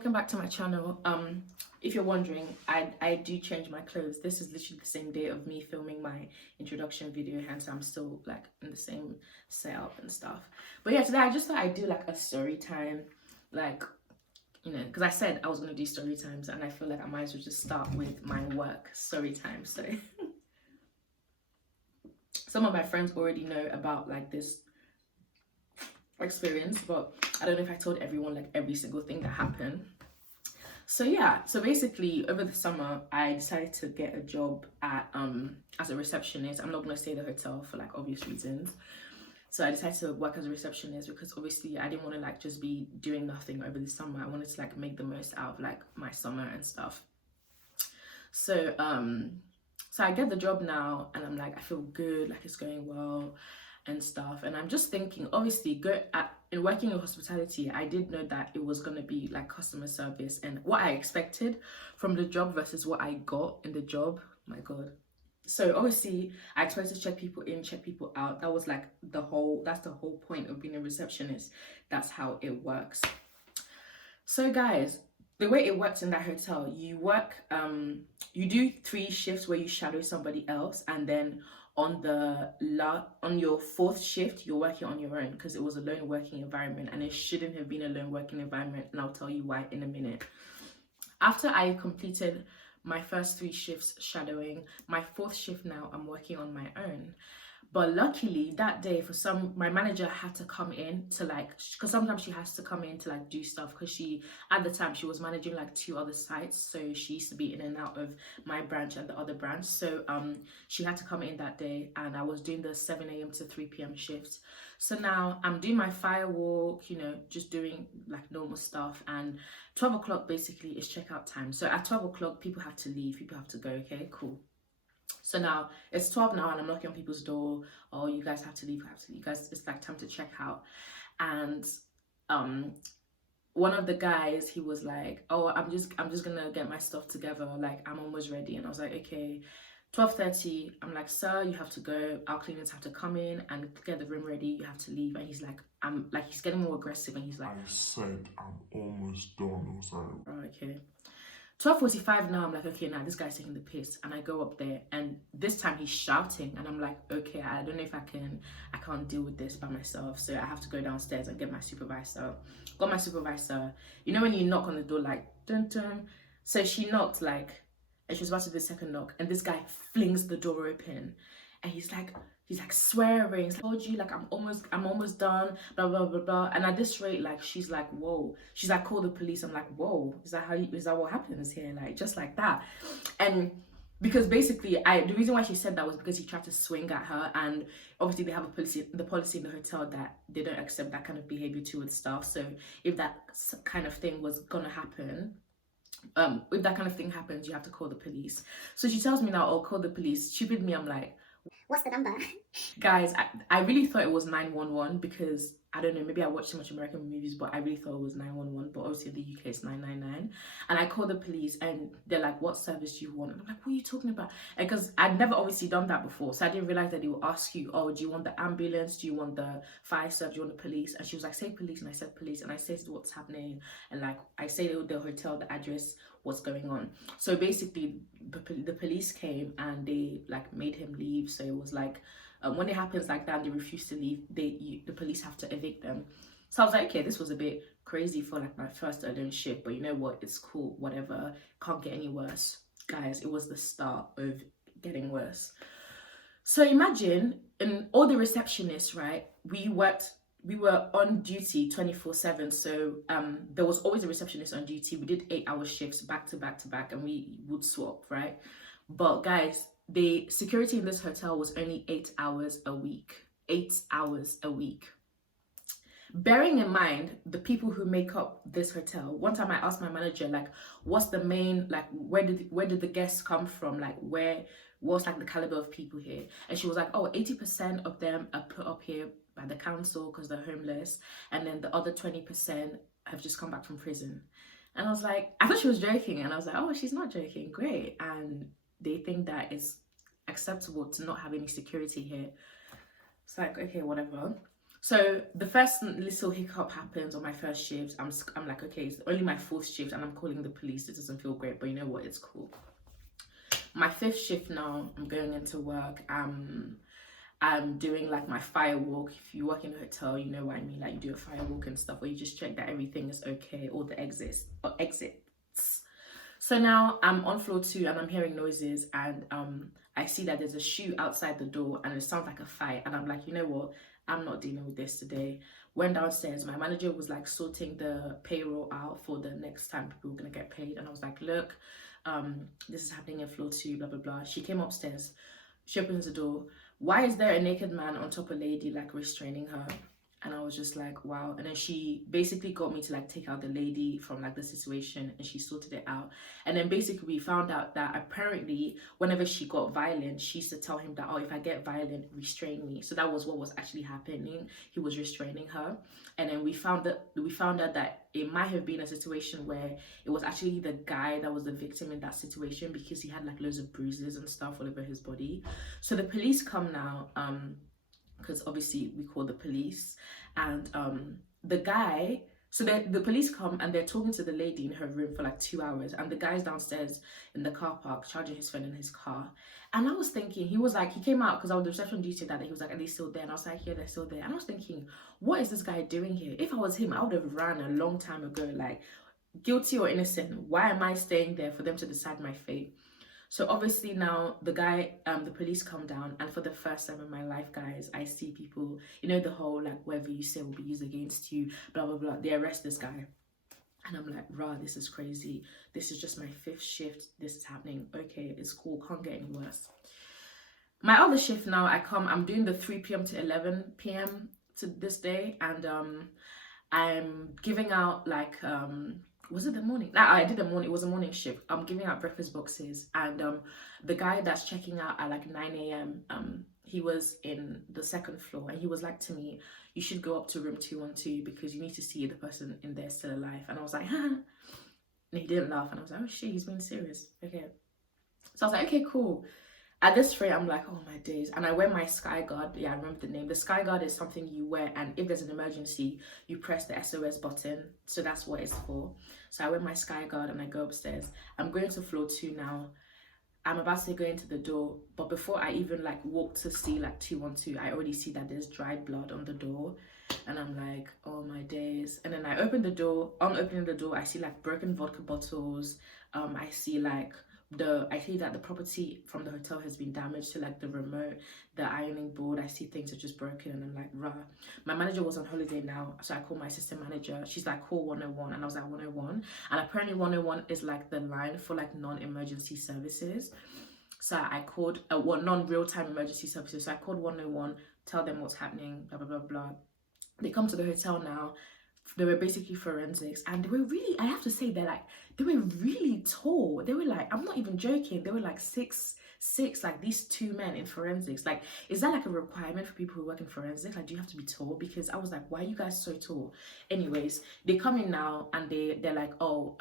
welcome back to my channel. If you're wondering, I do change my clothes. This is literally the same day of me filming my introduction video, hence I'm still like in the same setup and stuff. But yeah, today I just thought I'd do like a story time, like, you know, because I said I was gonna do story times, and I feel like I might as well just start with my work story time. So some of my friends already know about like this experience, but I don't know if I told everyone like every single thing that happened. So yeah, so basically over the summer I decided to get a job at as a receptionist. I'm not gonna stay at the hotel for like obvious reasons. So I decided to work as a receptionist because obviously I didn't want to like just be doing nothing over the summer. I wanted to like make the most out of like my summer and stuff. So so I get the job now and I'm like, I feel good, like it's going well and stuff. And I'm just thinking, obviously in working in hospitality, I did know that it was going to be like customer service, and what I expected from the job versus what I got in the job, my god. So obviously I expected to check people in, check people out. That was like that's the whole point of being a receptionist. That's how it works. So guys, the way it works in that hotel, you work you do 3 shifts where you shadow somebody else, and then on your 4th shift you're working on your own, because it was a lone working environment and it shouldn't have been a lone working environment, and I'll tell you why in a minute. After I completed my first 3 shifts shadowing, my 4th shift now I'm working on my own. But luckily that day, my manager had to come in to like, because sometimes she has to come in to like do stuff, because at the time she was managing like 2 other sites, so she used to be in and out of my branch and the other branch. So she had to come in that day, and I was doing the 7 a.m. to 3 p.m. shift. So now I'm doing my firewalk, you know, just doing like normal stuff, and 12 o'clock basically is checkout time. So at 12 o'clock people have to leave, people have to go. Okay, cool. So now it's 12 now and I'm knocking on people's door. Oh, you guys have to leave, you guys, it's like time to check out. And one of the guys, he was like, oh, I'm just gonna get my stuff together, like I'm almost ready. And I was like, okay. 12:30, I'm like, sir, you have to go. Our cleaners have to come in and get the room ready. You have to leave. And he's like, he's getting more aggressive, and he's like, I said I'm almost done. I was like, oh, okay. 12:45 now, I'm like, okay, now this guy's taking the piss. And I go up there, and this time he's shouting, and I'm like, okay, I don't know if I can't deal with this by myself, so I have to go downstairs and get my supervisor. Got my supervisor. You know when you knock on the door like dun dun? So she knocked like, and she was about to do the second knock, and this guy flings the door open, and he's like swearing. He's like, I told you, like I'm almost done, blah blah blah blah. And at this rate, like she's like, whoa. She's like, call the police. I'm like, whoa, is that what happens here? Like just like that. And because basically the reason why she said that was because he tried to swing at her, and obviously they have the policy in the hotel that they don't accept that kind of behavior towards staff. So if that kind of thing was gonna happen, if that kind of thing happens, you have to call the police. So she tells me now, oh, call the police. Stupid me, I'm like, what's the number? Guys, I really thought it was 911, because I don't know, maybe I watched too much American movies, but I really thought it was 911. But obviously in the UK it's 999. And I called the police, and they're like, what service do you want? And I'm like, what are you talking about? And because I'd never obviously done that before, so I didn't realize that they will ask you, oh, do you want the ambulance, do you want the fire service, do you want the police? And she was like, say police. And I said police, and I said what's happening, and like I say the hotel, the address, what's going on. So basically the police came and they like made him leave. So it was like, when it happens like that and they refuse to leave, the police have to evict them. So I was like, okay, this was a bit crazy for like my first alone shift, but you know what, it's cool, whatever, can't get any worse. Guys, it was the start of getting worse. So imagine, in all the receptionists, right, we were on duty 24/7. So there was always a receptionist on duty. We did 8-hour shifts back to back to back, and we would swap, right? But guys, the security in this hotel was only 8 hours a week. 8 hours a week. Bearing in mind the people who make up this hotel, one time I asked my manager, like, what's the main, like, where did the guests come from? Like, what's like the caliber of people here? And she was like, oh, 80% of them are put up here by the council because they're homeless, and then the other 20% have just come back from prison. And I was like, I thought she was joking, and I was like, oh, she's not joking, great. And they think that it's acceptable to not have any security here. It's like, okay, whatever. So the first little hiccup happens on my first shift. I'm like, okay, it's only my fourth shift and I'm calling the police. It doesn't feel great, but you know what? It's cool. My fifth shift now, I'm going into work. I'm doing like my fire walk. If you work in a hotel, you know what I mean. Like you do a fire walk and stuff where you just check that everything is okay, all the exits. So now I'm on floor 2 and I'm hearing noises and I see that there's a shoe outside the door and it sounds like a fight and I'm like, you know what? I'm not dealing with this today. Went downstairs. My manager was like sorting the payroll out for the next time people were gonna get paid and I was like, look, this is happening in floor 2, blah blah blah. She came upstairs. She opens the door. Why is there a naked man on top of a lady like restraining her? And I was just like, wow. And then she basically got me to like take out the lady from like the situation and she sorted it out. And then basically we found out that apparently whenever she got violent, she used to tell him that, oh, if I get violent, restrain me. So that was what was actually happening. He was restraining her. And then we found out that it might have been a situation where it was actually the guy that was the victim in that situation because he had like loads of bruises and stuff all over his body. So the police come now, because obviously we call the police and the guy, so the police come and they're talking to the lady in her room for like 2 hours and the guy's downstairs in the car park charging his phone in his car. And I was thinking, he came out because I was the reception duty that day. He was like, are they still there? And I was like, yeah, they're still there. And I was thinking, what is this guy doing here? If I was him, I would have ran a long time ago. Like, guilty or innocent, why am I staying there for them to decide my fate? So obviously now the police come down and for the first time in my life, guys, I see people, you know, the whole like whatever you say will be used against you, blah, blah, blah. They arrest this guy. And I'm like, rah, this is crazy. This is just my 5th shift. This is happening. Okay, it's cool. Can't get any worse. My other shift now, I'm doing the 3 p.m. to 11 p.m. to this day. And I'm giving out like, was it the morning? No, I did the morning. It was a morning shift. I'm giving out breakfast boxes, and the guy that's checking out at like 9 a.m. He was in the 2nd floor, and he was like to me, "You should go up to room 212 because you need to see the person in there still alive." And I was like, "Huh?" And he didn't laugh, and I was like, "Oh shit, he's being serious." Okay, so I was like, "Okay, cool." At this rate, I'm like, oh my days. And I wear my Sky Guard. Yeah, I remember the name. The Sky Guard is something you wear, and if there's an emergency, you press the SOS button. So that's what it's for. So I wear my Sky Guard and I go upstairs. I'm going to floor 2 now. I'm about to go into the door, but before I even like walk to see like 212, I already see that there's dried blood on the door. And I'm like, oh my days. And then I open the door. On opening the door, I see like broken vodka bottles. I see like I see that the property from the hotel has been damaged to like the remote, the ironing board. I see things are just broken and I'm like, rah. My manager was on holiday now, so I called my assistant manager. She's like, call 101, and I was like, 101. And apparently 101 is like the line for like non-emergency services. So I called non-real-time emergency services. So I called 101, tell them what's happening, blah blah blah blah. They come to the hotel now. They were basically forensics, and they were really, I have to say, they were really tall. They were like, I'm not even joking, they were like 6'6", like these 2 men in forensics. Like, is that like a requirement for people who work in forensics? Like, do you have to be tall? Because I was like, why are you guys so tall? Anyways, they come in now and they're like, oh,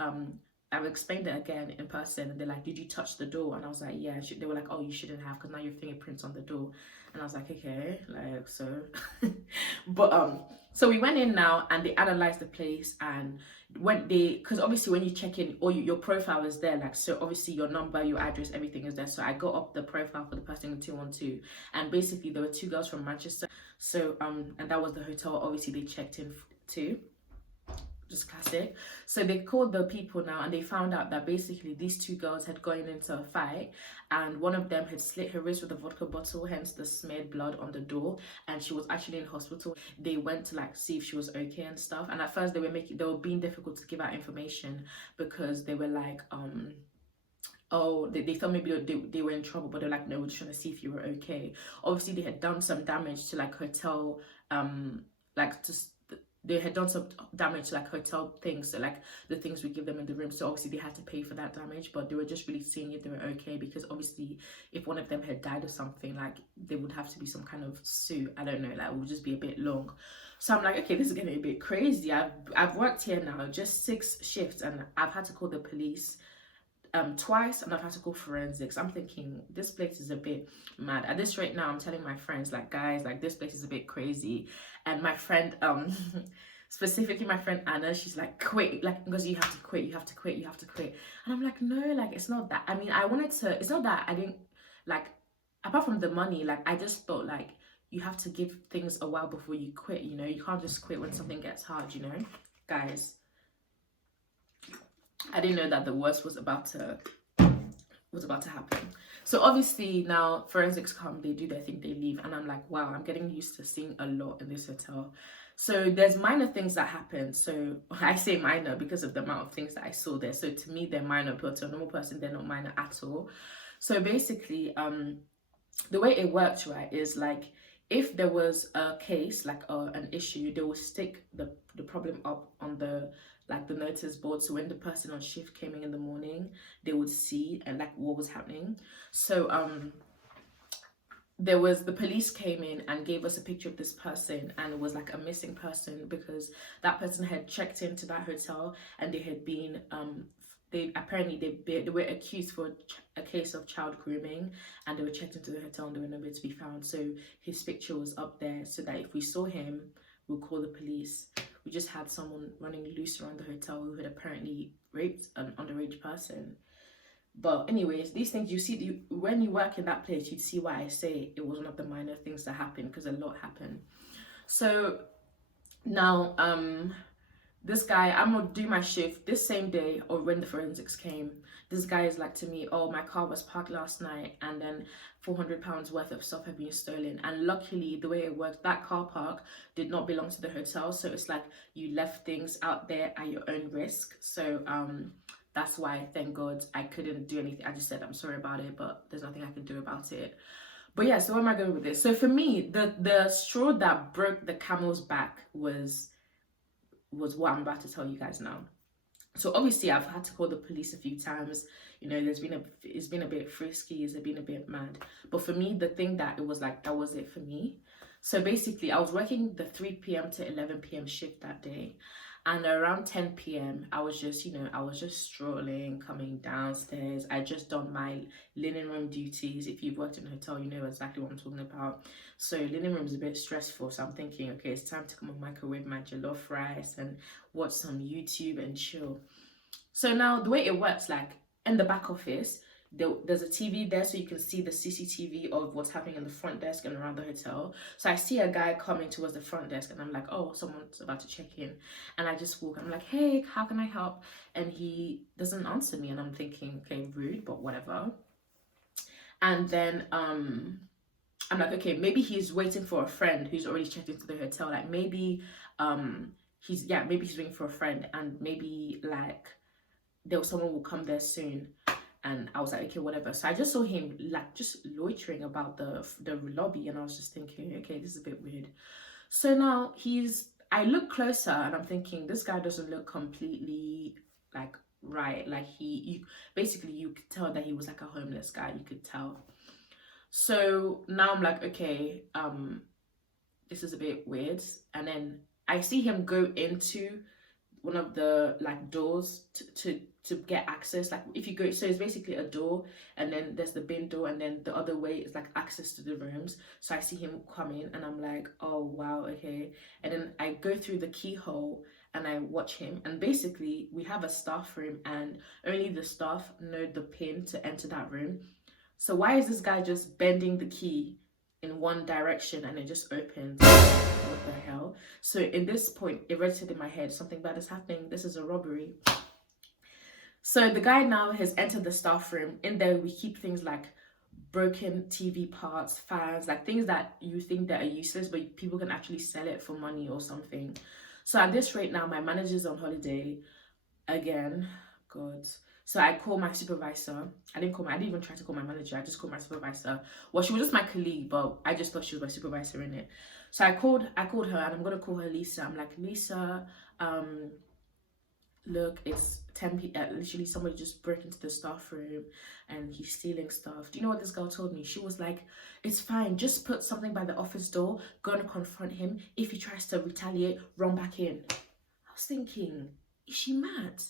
I've explained it again in person, and they're like, did you touch the door? And I was like, yeah. They were like, oh, you shouldn't have, because now your fingerprints on the door. And I was like, okay, like, so but so we went in now and they analyzed the place, and because obviously when you check in, or your profile is there, like, so obviously your number, your address, everything is there. So I got up the profile for the person in 212, and basically there were 2 girls from Manchester. So and that was the hotel obviously they checked in too. Just classic. So they called the people now, and they found out that basically these 2 girls had gone into a fight, and one of them had slit her wrist with a vodka bottle, hence the smeared blood on the door, and she was actually in hospital. They went to like see if she was okay and stuff, and at first they were being difficult to give out information because they were like oh, they thought maybe they were in trouble, but they're like, no, we're just trying to see if you were okay. Obviously they had done some damage to like hotel like just they had done some damage to like hotel things, so like the things we give them in the room. So obviously they had to pay for that damage, but they were just really seeing if they were okay, because obviously if one of them had died or something, like there would have to be some kind of suit. I don't know, like it would just be a bit long. So I'm like, okay, this is getting a bit crazy. I've worked here now just 6 shifts, and I've had to call the police twice, and I've had to call forensics. I'm thinking this place is a bit mad. At this rate now, I'm telling my friends, like, guys, like, this place is a bit crazy. And my friend, specifically my friend Anna, she's like, quit, like, because you have to quit, you have to quit, you have to quit. And I'm like, no, like, it's not that. I mean, I wanted to, it's not that I didn't, like, apart from the money, like, I just thought, like, you have to give things a while before you quit, you know? You can't just quit when something gets hard, you know? Guys, I didn't know that the worst was about to happen. So obviously now forensics come, they do their thing, they leave, and I'm like, wow, I'm getting used to seeing a lot in this hotel. So there's minor things that happen. So I say minor because of the amount of things that I saw there. So to me, they're minor, but to a normal person, they're not minor at all. So basically, the way it worked, right, is like, if there was a case, like an issue, they will stick the problem up on the notice board. So when the person on shift came in the morning, they would see and like what was happening. So the police came in and gave us a picture of this person, and it was like a missing person because that person had checked into that hotel and they had been they were accused for a case of child grooming, and they were checked into the hotel and they were nowhere to be found. So his picture was up there so that if we saw him, we'll call the police. We just had someone running loose around the hotel who had apparently raped an underage person. But anyways, these things you see, when you work in that place, you'd see why I say it was one of the minor things that happened, because a lot happened. So now this guy, I'm gonna do my shift this same day, or when the forensics came, this guy is like to me, oh, my car was parked last night and then £400 worth of stuff had been stolen. And luckily, the way it worked, that car park did not belong to the hotel, so it's like you left things out there at your own risk. So that's why, thank God, I couldn't do anything. I just said I'm sorry about it, but there's nothing I can do about it. But yeah, so where am I going with this? So for me, the straw that broke the camel's back was what I'm about to tell you guys now. So obviously I've had to call the police a few times. You know, it's been a bit frisky, it's been a bit mad. But for me, the thing that it was like, that was it for me. So basically I was working the 3 p.m. to 11 p.m. shift that day. And around 10 p.m. I was just strolling, coming downstairs. I just done my linen room duties. If you've worked in a hotel, you know exactly what I'm talking about. So linen room is a bit stressful. So I'm thinking, okay, it's time to come and microwave my jollof rice and watch some YouTube and chill. So now the way it works, like in the back office, there's a TV there, so you can see the CCTV of what's happening in the front desk and around the hotel. So I see a guy coming towards the front desk, and I'm like, oh, someone's about to check in. And I just walk. I'm like, hey, how can I help? And he doesn't answer me, and I'm thinking, okay, rude, but whatever. And then I'm like, okay, maybe he's waiting for a friend who's already checked into the hotel. Like maybe he's waiting for a friend, and maybe like someone will come there soon. And I was like, okay, whatever. So I just saw him like just loitering about the lobby, and I was just thinking, okay, this is a bit weird. So now I look closer and I'm thinking, this guy doesn't look completely like right. Like you could tell that he was like a homeless guy. You could tell. So now I'm like, okay, this is a bit weird. And then I see him go into one of the like doors to get access. Like if you go, so it's basically a door, and then there's the bin door, and then the other way is like access to the rooms. So I see him come in, and I'm like, oh wow, okay. And then I go through the keyhole and I watch him, and basically we have a staff room, and only the staff know the pin to enter that room. So why is this guy just bending the key in one direction and it just opens? What the hell? So in this point, it registered in my head, something bad is happening. This is a robbery. So the guy now has entered the staff room. In there, we keep things like broken TV parts, fans, like things that you think that are useless, but people can actually sell it for money or something. So at this rate now, my manager's on holiday again. God. So I call my supervisor. I didn't even try to call my manager. I just called my supervisor. Well, she was just my colleague, but I just thought she was my supervisor in it. So I called her, and I'm gonna call her Lisa. I'm like, Lisa, look, it's 10 p.m. Literally, somebody just broke into the staff room and he's stealing stuff. Do you know what this girl told me? She was like, it's fine, just put something by the office door, go and confront him. If he tries to retaliate, run back in. I was thinking, is she mad?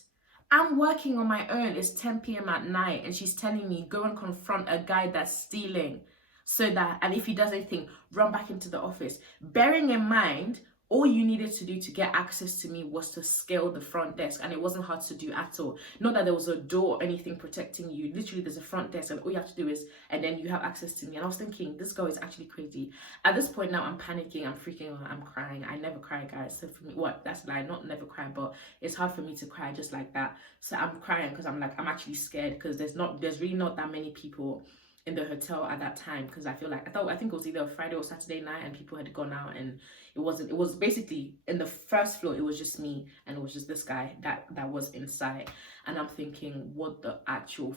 I'm working on my own. It's 10 p.m. at night, and she's telling me go and confront a guy that's stealing, so that, and if he does anything, run back into the office. Bearing in mind, all you needed to do to get access to me was to scale the front desk, and it wasn't hard to do at all. Not that there was a door or anything protecting you. Literally, there's a front desk, and all you have to do is, and then you have access to me. And I was thinking, this girl is actually crazy. At this point now, I'm panicking, I'm freaking out, I'm crying. I never cry, guys. So for me, what? That's like not never cry, but it's hard for me to cry just like that. So I'm crying because I'm actually scared, because there's really not that many people in the hotel at that time, because I think it was either a Friday or Saturday night, and people had gone out, and it was basically in the first floor, it was just me, and it was just this guy that was inside. And I'm thinking, what the actual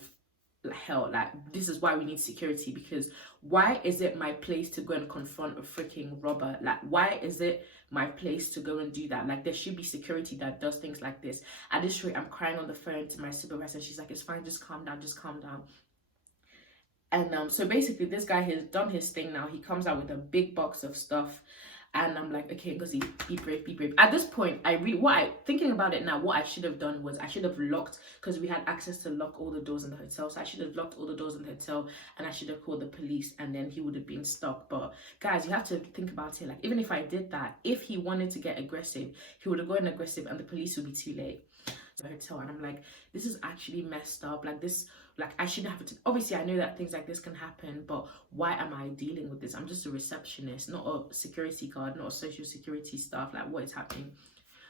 hell, like, this is why we need security, because why is it my place to go and confront a freaking robber? Like, why is it my place to go and do that? Like, there should be security that does things like this. At this rate, I'm crying on the phone to my supervisor. She's like, it's fine, just calm down. And so basically, this guy has done his thing now. He comes out with a big box of stuff. And I'm like, okay, Ngozi, be brave, be brave. At this point, thinking about it now, what I should have done was I should have locked, because we had access to lock all the doors in the hotel. So I should have locked all the doors in the hotel, and I should have called the police, and then he would have been stuck. But guys, you have to think about it. Like, even if I did that, if he wanted to get aggressive, he would have gone aggressive, and the police would be too late. The hotel, and I'm like, this is actually messed up. Like, this, like, I shouldn't have to. Obviously, I know that things like this can happen, but why am I dealing with this? I'm just a receptionist, not a security guard, not a social security staff. Like, what is happening?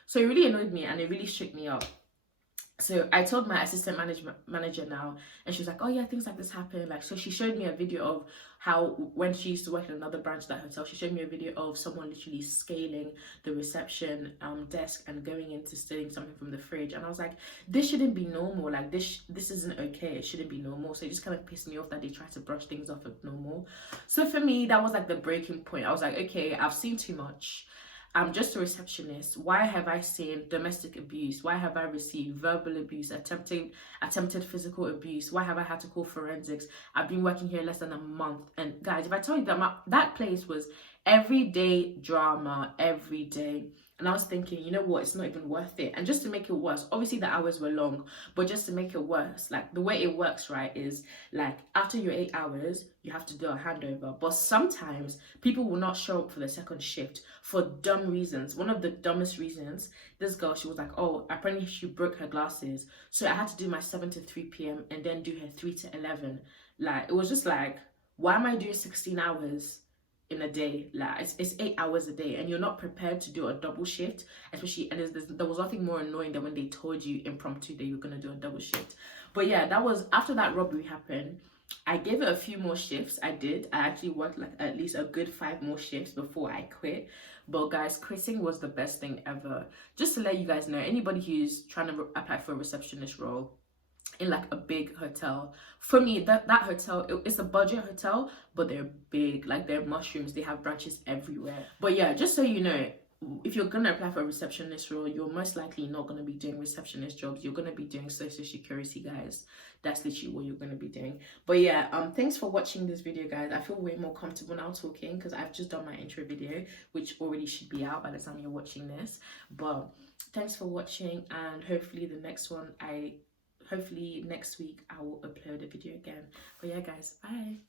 So it really annoyed me, and it really shook me up. So I told my assistant manager now, and she was like, oh yeah, things like this happen. Like, so she showed me a video of how, when she used to work in another branch of that hotel, she showed me a video of someone literally scaling the reception desk and going into stealing something from the fridge. And I was like, this shouldn't be normal. Like, this isn't okay. It shouldn't be normal. So it just kind of pissed me off that they try to brush things off as normal. So for me, that was like the breaking point. I was like, okay, I've seen too much. I'm just a receptionist. Why have I seen domestic abuse? Why have I received verbal abuse, attempted physical abuse? Why have I had to call forensics? I've been working here less than a month. And guys, if I tell you that that place was everyday drama, every day. And I was thinking, you know what, it's not even worth it. And just to make it worse, obviously the hours were long, but just to make it worse, like, the way it works, right, is like, after your 8 hours, you have to do a handover. But sometimes people will not show up for the second shift for dumb reasons. One of the dumbest reasons, this girl, she was like, oh, apparently she broke her glasses, so I had to do my 7 to 3 p.m. and then do her 3 to 11. Like, it was just like, why am I doing 16 hours in a day? Like, it's 8 hours a day, and you're not prepared to do a double shift, especially, and there was nothing more annoying than when they told you impromptu that you're gonna do a double shift. But yeah, that was after that robbery happened. I gave it a few more shifts. I actually worked like at least a good 5 more shifts before I quit. But guys, quitting was the best thing ever. Just to let you guys know, anybody who's trying to apply for a receptionist role in like a big hotel, for me, that hotel, it's a budget hotel, but they're big, like, they're mushrooms. They have branches everywhere. But yeah, just so you know, if you're gonna apply for a receptionist role, you're most likely not gonna be doing receptionist jobs. You're gonna be doing social security, guys. That's literally what you're gonna be doing. But yeah, thanks for watching this video, guys. I feel way more comfortable now talking, because I've just done my intro video, which already should be out by the time you're watching this. But thanks for watching, and hopefully next week I will upload a video again. But yeah, guys, bye.